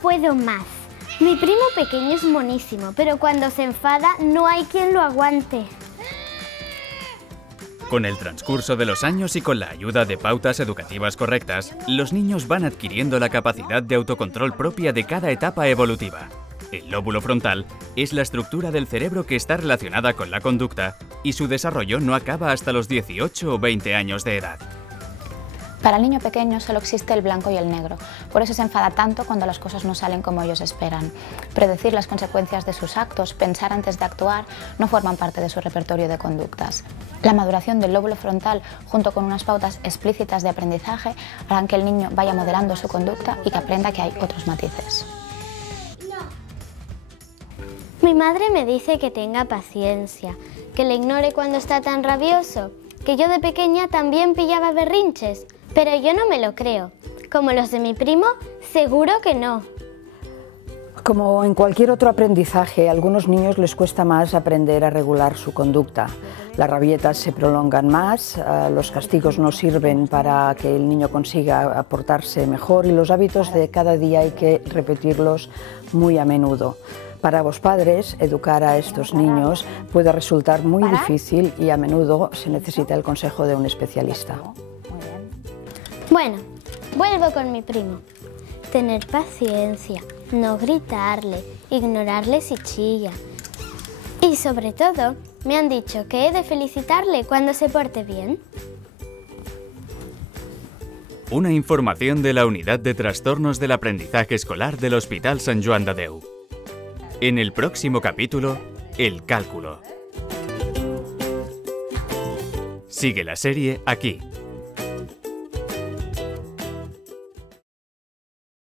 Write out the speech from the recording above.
puedo más. Mi primo pequeño es monísimo, pero cuando se enfada no hay quien lo aguante. Con el transcurso de los años y con la ayuda de pautas educativas correctas, los niños van adquiriendo la capacidad de autocontrol propia de cada etapa evolutiva. El lóbulo frontal es la estructura del cerebro que está relacionada con la conducta y su desarrollo no acaba hasta los 18 o 20 años de edad. Para el niño pequeño solo existe el blanco y el negro, por eso se enfada tanto cuando las cosas no salen como ellos esperan. Predecir las consecuencias de sus actos, pensar antes de actuar, no forman parte de su repertorio de conductas. La maduración del lóbulo frontal, junto con unas pautas explícitas de aprendizaje, harán que el niño vaya modelando su conducta y que aprenda que hay otros matices. Mi madre me dice que tenga paciencia, que le ignore cuando está tan rabioso, que yo de pequeña también pillaba berrinches, pero yo no me lo creo. Como los de mi primo, seguro que no. Como en cualquier otro aprendizaje, a algunos niños les cuesta más aprender a regular su conducta. Las rabietas se prolongan más, los castigos no sirven para que el niño consiga portarse mejor y los hábitos de cada día hay que repetirlos muy a menudo. Para los padres, educar a estos niños puede resultar muy difícil y a menudo se necesita el consejo de un especialista. Bueno, vuelvo con mi primo. Tener paciencia, no gritarle, ignorarle si chilla. Y sobre todo, me han dicho que he de felicitarle cuando se porte bien. Una información de la Unidad de Trastornos del Aprendizaje Escolar del Hospital Sant Joan de Déu. En el próximo capítulo, el cálculo. Sigue la serie aquí.